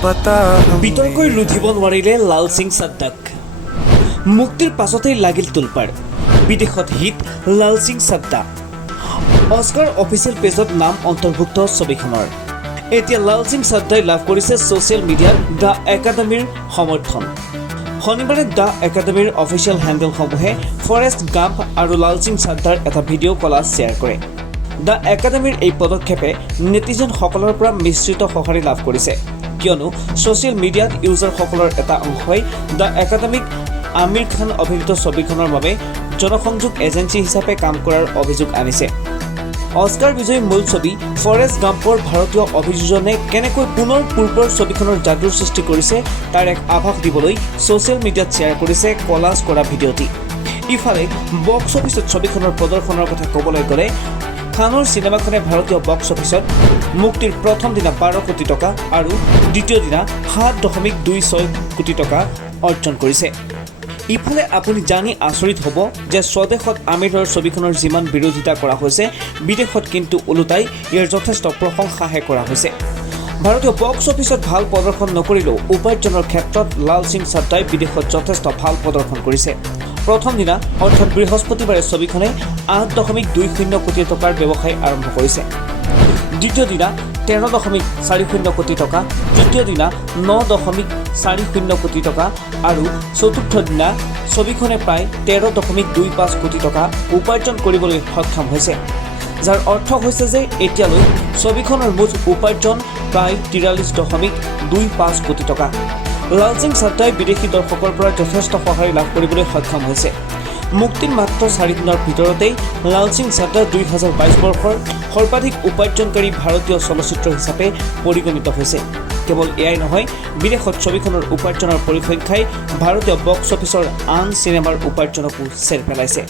पता বিতৰ্কই ৰুধিব নোৱাৰিলে লাল সিং চাড্ডাক মুক্তিৰ পাছতেই লাগিল তুলপাৰ বিদেশত হিট লাল সিং চাড্ডা অস্কাৰ অফিচিয়েল পেজত নাম অন্তৰ্ভুক্ত ছবিখনৰ এতিয়া লাল সিং চাড্ডাই লাভ কৰিছে ছ'চিয়েল মিডিয়াত দ্য একাডেমীৰ সমৰ্থন শনিবাৰে দ্য একাডেমীৰ অফিচিয়েল হেণ্ডেলসমূহে ফৰেষ্ট গাম্প আৰু লাল সিং চাড্ডাৰ এটা ভিডিঅ' কলাজ শ্বেয়াৰ কৰে দ্য একাডেমীৰ এই পদক্ষেপে নেটিজেনসকলৰ পৰা মিশ্ৰিত সঁহাৰি লাভ কৰিছে কিয়নো ছ'চিয়েল মিডিয়াত ইউজাৰসকলৰ এটা অংশই দ্য একাডেমীক আমিৰ খান অভিনীত ছবিখনৰ বাবে জনসংযোগ এজেঞ্চি হিচাপে কাম কৰাৰ অভিযোগ আনিছে অস্কাৰ বিজয়ী মূল ছবি ফৰেষ্ট গাম্পৰ ভাৰতীয় অভিযোজনে কেনেকৈ পুনৰ পূৰ্বৰ ছবিখনৰ যাদুৰ সৃষ্টি কৰিছে তাৰ এক আভাস দিবলৈ ছ'চিয়েল মিডিয়াত শ্বেয়াৰ কৰিছে কলাজ কৰা ভিডিঅ'টি ইফালে বক্স অফিচত ছবিখনৰ প্ৰদৰ্শনৰ কথা ক'বলৈ গ'লে খানৰ চিনেমাখনে ভাৰতীয় বক্স অফিচত মুক্তিৰ প্ৰথম দিনা 12 কোটি টকা আৰু দ্বিতীয় দিনা 7.26 কোটি টকা অৰ্জন কৰিছে ইফালে আপুনি জানি আচৰিত হ'ব যে স্বদেশত আমিৰৰ ছবিখনৰ যিমান বিৰোধিতা কৰা হৈছে বিদেশত কিন্তু ওলোটাই ইয়াৰ যথেষ্ট প্ৰশংসাহে কৰা হৈছে ভাৰতীয় বক্স অফিচত ভাল প্ৰদৰ্শন নকৰিলেও উপাৰ্জনৰ ক্ষেত্ৰত লাল সিং চাড্ডাই বিদেশত যথেষ্ট ভাল প্ৰদৰ্শন কৰিছে প্ৰথম দিনা অৰ্থাৎ বৃহস্পতিবাৰে ছবিখনে 8.20 কোটি টকাৰ ব্যৱসায় আৰম্ভ কৰিছে দ্বিতীয় দিনা 13.40 কোটি টকা তৃতীয় দিনা 9.40 কোটি টকা আৰু চতুৰ্থ দিনা ছবিখনে প্ৰায় 13.25 কোটি টকা উপাৰ্জন কৰিবলৈ সক্ষম হৈছে যাৰ অৰ্থ হৈছে যে এতিয়ালৈ ছবিখনৰ মুঠ উপাৰ্জন প্ৰায় 43.25 কোটি টকা লাল সিং চাড্ডাই বিদেশী দৰ্শকৰ পৰা যথেষ্ট সঁহাৰি লাভ কৰিবলৈ সক্ষম হৈছে মুক্তিৰ মাত্ৰ 4 দিনৰ ভিতৰতেই লাল সিং চাড্ডা 2022 বৰ্ষৰ সৰ্বাধিক উপাৰ্জনকাৰী ভাৰতীয় চলচ্চিত্ৰ হিচাপে পৰিগণিত হৈছে কেৱল এয়াই নহয় বিদেশত ছবিখনৰ উপাৰ্জনৰ পৰিসংখ্যাই ভাৰতীয় বক্স অফিচৰ আন চিনেমাৰ উপাৰ্জনকো চেৰ পেলাইছে